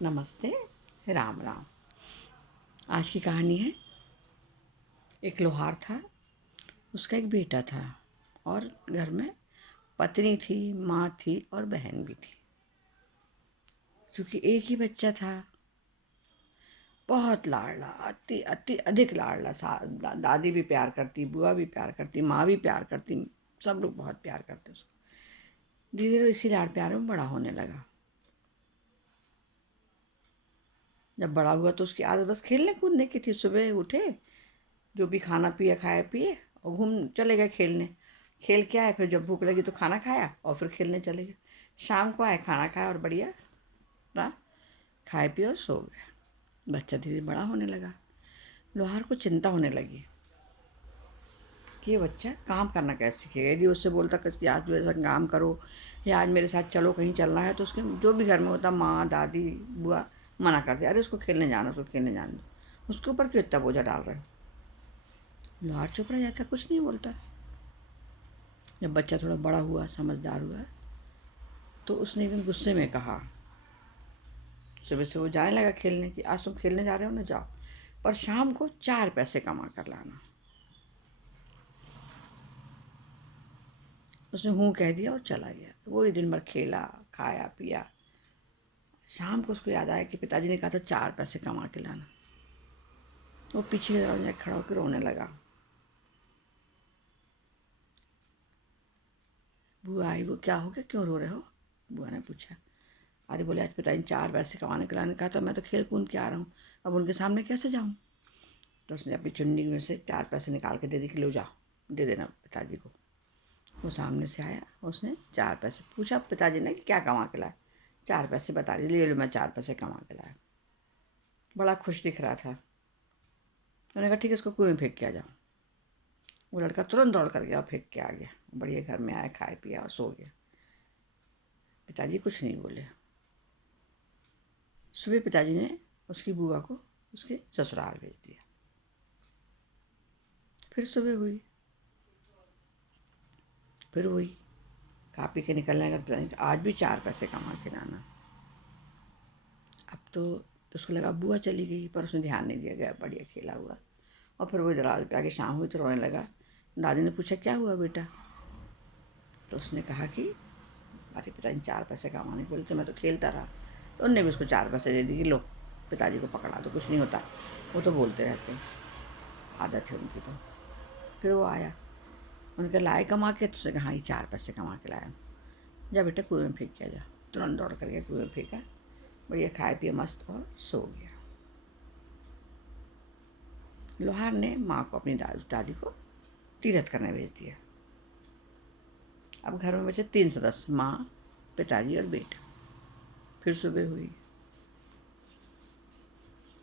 नमस्ते। राम राम। आज की कहानी है, एक लोहार था, उसका एक बेटा था और घर में पत्नी थी, माँ थी और बहन भी थी। क्योंकि एक ही बच्चा था, बहुत लाडला, अति अति अधिक लाडला। दादी भी प्यार करती, बुआ भी प्यार करती, माँ भी प्यार करती, सब लोग बहुत प्यार करते उसको। धीरे धीरे इसी लाड प्यार में बड़ा होने लगा। जब बड़ा हुआ तो उसकी आदत बस खेलने कूदने की थी। सुबह उठे, जो भी खाना पिए खाए पिए और घूम चले गए खेलने। खेल के आए, फिर जब भूख लगी तो खाना खाया और फिर खेलने चले गए। शाम को आए, खाना खाया और बढ़िया ना खाए पिए और सो गए। बच्चा धीरे बड़ा होने लगा। लोहार को चिंता होने लगी कि ये बच्चा काम करना कैसे सीखेगा। यदि उससे बोलता कि आज मेरे साथ काम करो या आज मेरे साथ चलो कहीं चलना है, तो उसके जो भी घर में होता, माँ दादी बुआ मना करते, अरे उसको खेलने जाना, उसको खेलने जाने दो, उसके ऊपर क्यों इतना बोझा डाल रहे हो। लोहार चुप रह जाता, कुछ नहीं बोलता। जब बच्चा थोड़ा बड़ा हुआ, समझदार हुआ, तो उसने एक दिन गुस्से में कहा, सुबह से वो जाने लगा खेलने की, आज तुम खेलने जा रहे हो ना, जाओ, पर शाम को 4 पैसे कमा कर लाना। उसने हूँ कह दिया और चला गया। वही दिन भर खेला, खाया पिया। शाम को उसको याद आया कि पिताजी ने कहा था 4 पैसे कमा के लाना। वो पीछे के दरवाजे खड़ा होकर रोने लगा। बुआ आई, वो क्या हो गया, क्यों रो रहे हो। बुआ ने पूछा। अरे बोले, आज पिताजी ने 4 पैसे कमाने के लाने कहा था, मैं तो खेल कूद के आ रहा हूँ, अब उनके सामने कैसे जाऊँ। तो उसने अपनी चुन्नी में से 4 पैसे निकाल के दे दी कि लो जाओ, दे देना पिताजी को। वो सामने से आया, उसने 4 पैसे पूछा पिताजी ने कि क्या कमा के लाया। 4 पैसे बता दिए, ले लो, मैं 4 पैसे कमा के लाया। बड़ा खुश दिख रहा था। उन्होंने कहा ठीक है, इसको कुएं में फेंक के आ जाओ। वो लड़का तुरंत दौड़ कर गया और फेंक के आ गया। बढ़िया घर में आया, खाए पिया और सो गया। पिताजी कुछ नहीं बोले। सुबह पिताजी ने उसकी बुआ को उसके ससुराल भेज दिया। फिर सुबह हुई, फिर वही खा पी के निकलने का प्लान। आज भी 4 पैसे कमा के लाना। अब तो उसको लगा बुआ चली गई, पर उसने ध्यान नहीं दिया, गया बढ़िया खेला हुआ। और फिर वो दरवाजे पे आके शाम हुई तो रोने लगा। दादी ने पूछा क्या हुआ बेटा। तो उसने कहा कि अरे पिताजी ने 4 पैसे कमाने को बोले तो मैं तो खेलता रहा। तो उनने भी उसको 4 पैसे दे दी कि लो पिताजी को पकड़ा दो, कुछ नहीं होता, वो तो बोलते रहते हैं, आदत है उनकी। तो फिर वो आया, उनके लाए कमा के, तो उसने कहा हाँ ये 4 पैसे कमा के लाया। जा बेटा कुएं में फेंक के जा। तुरंत दौड़ करके कुएं में फेंका, बढ़िया खाए पिए मस्त और सो गया। लोहार ने माँ को, अपनी दादी को तीरथ करने भेज दिया। अब घर में बचे 3 सदस्य, माँ पिताजी और बेटा। फिर सुबह हुई,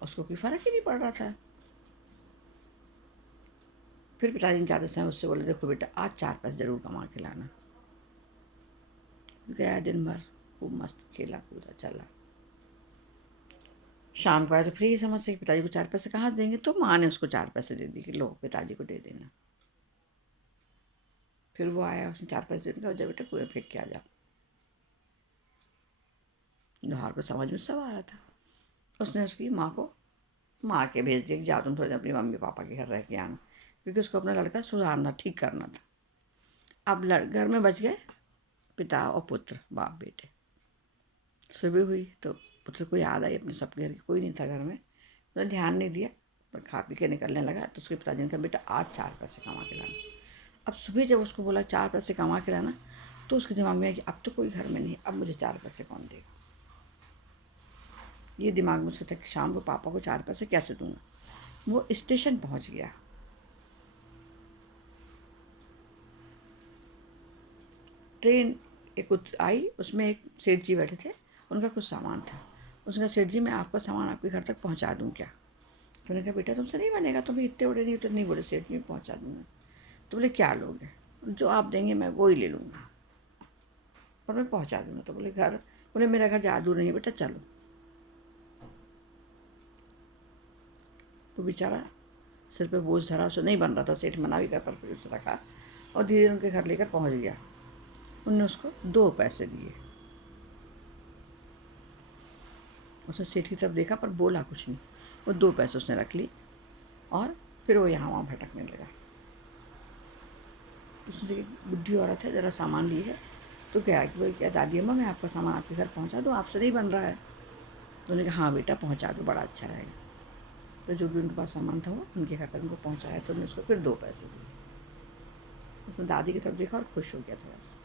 उसको कोई फर्क ही नहीं पड़ रहा था। फिर पिताजी ने जाते समय उससे बोले देखो बेटा, आज 4 पैसे जरूर कमा के लाना। गया, दिन भर खूब मस्त खेला कूदा चला। शाम को आया तो फिर ये समझ से कि पिताजी को 4 पैसे कहाँ से देंगे। तो माँ ने उसको 4 पैसे दे दी कि लो पिताजी को दे देना। फिर वो आया, उसने 4 पैसे देने का, जब बेटा कुएं फेंक के आ जाओ। लोहार को समझ में सब आ रहा था। उसने उसकी माँ को माँ के भेज दिया कि जाओ तुम थोड़ी देर अपनी मम्मी पापा के घर रह के आना, क्योंकि उसको अपना लड़का सुधारना, ठीक करना था। अब घर में बच गए पिता और पुत्र, बाप बेटे। सुबह हुई तो पुत्र को याद आई अपने सबके घर की, कोई नहीं था घर में। उसने ध्यान नहीं दिया, पर खा पी के निकलने लगा। तो उसके पिताजी ने कहा बेटा आज 4 पैसे कमा के लाना। अब सुबह जब उसको बोला 4 पैसे कमा के लाना, तो उसके दिमाग में आया कि अब तो कोई घर में नहीं, अब मुझे 4 पैसे कौन देगा। ये दिमाग में उसके था कि शाम को पापा को 4 पैसे कैसे दूंगा। वो स्टेशन पहुंच गया। ट्रेन एक आई, उसमें एक सेठ जी बैठे थे, उनका कुछ सामान था। उसने कहा सेठ जी मैं आपका सामान आपके घर तक पहुंचा दूं क्या। तो उन्होंने कहा बेटा तुमसे नहीं बनेगा, तुम इतने बड़े नहीं, तो नहीं। बोले सेठ जी पहुंचा दूंगा। तो बोले क्या लोगे, जो आप देंगे मैं वो ही ले लूँगा, और मैं पहुंचा दूंगा। तो बोले घर, बोले मेरा घर ज़्यादा दूर नहीं है बेटा, चलो। वो बेचारा सिर पे बोझ धरा, उसे नहीं बन रहा था, सेठ मना भी कर, पर फिर उसने रखा और धीरे धीरे उनके घर लेकर पहुंच गया। उनने उसको 2 पैसे दिए। उसने सेठ की तरफ देखा पर बोला कुछ नहीं। वो 2 पैसे उसने रख ली और फिर वो यहाँ वहाँ भटकने लगा। उसने देखा बुढ़ी औरत है, ज़रा सामान ली है, तो क्या कि बोले क्या दादी अम्मा मैं आपका सामान आपके घर पहुँचा दूँ, आपसे नहीं बन रहा है? तो उन्होंने कहा हाँ बेटा पहुँचा दो, बड़ा अच्छा रहेगा। तो जो भी उनके पास सामान था वो उनके घर तक उनको पहुँचाया, तो उन्होंने उसको फिर 2 पैसे दिए। उसने दादी की तरफ देखा और खुश हो गया थोड़ा सा।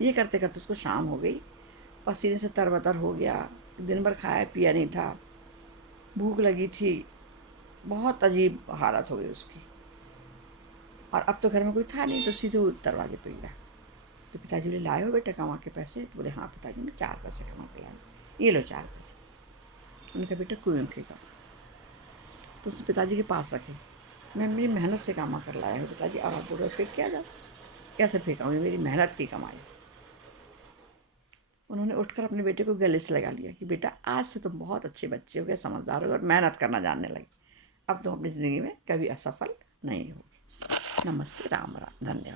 ये करते करते उसको शाम हो गई, पसीने से तरबतर हो गया, दिन भर खाया पिया नहीं था, भूख लगी थी, बहुत अजीब हालत हो गई उसकी। और अब तो घर में कोई था नहीं, तो सीधे वो दरवाजे पे गया। तो पिताजी बोले लाए हो बेटा कमा के पैसे? तो बोले हाँ पिताजी मैं 4 पैसे कमा के लाया, ये लो 4 पैसे। उन्होंने कहा बेटा कुएं में फेंका। तो उसने पिताजी के पास रखे। मैं मेरी मेहनत से कमा कर लाया हूँ पिताजी, अब आप बोल रहे फेंक क्या जाओ? कैसे फेंका? ये मेरी मेहनत की कमाई। उन्होंने उठकर अपने बेटे को गले से लगा लिया कि बेटा आज से तुम बहुत अच्छे बच्चे हो गए, समझदार हो गए और मेहनत करना जानने लगे। अब तुम अपनी ज़िंदगी में कभी असफल नहीं होगे। नमस्ते, राम राम, धन्यवाद।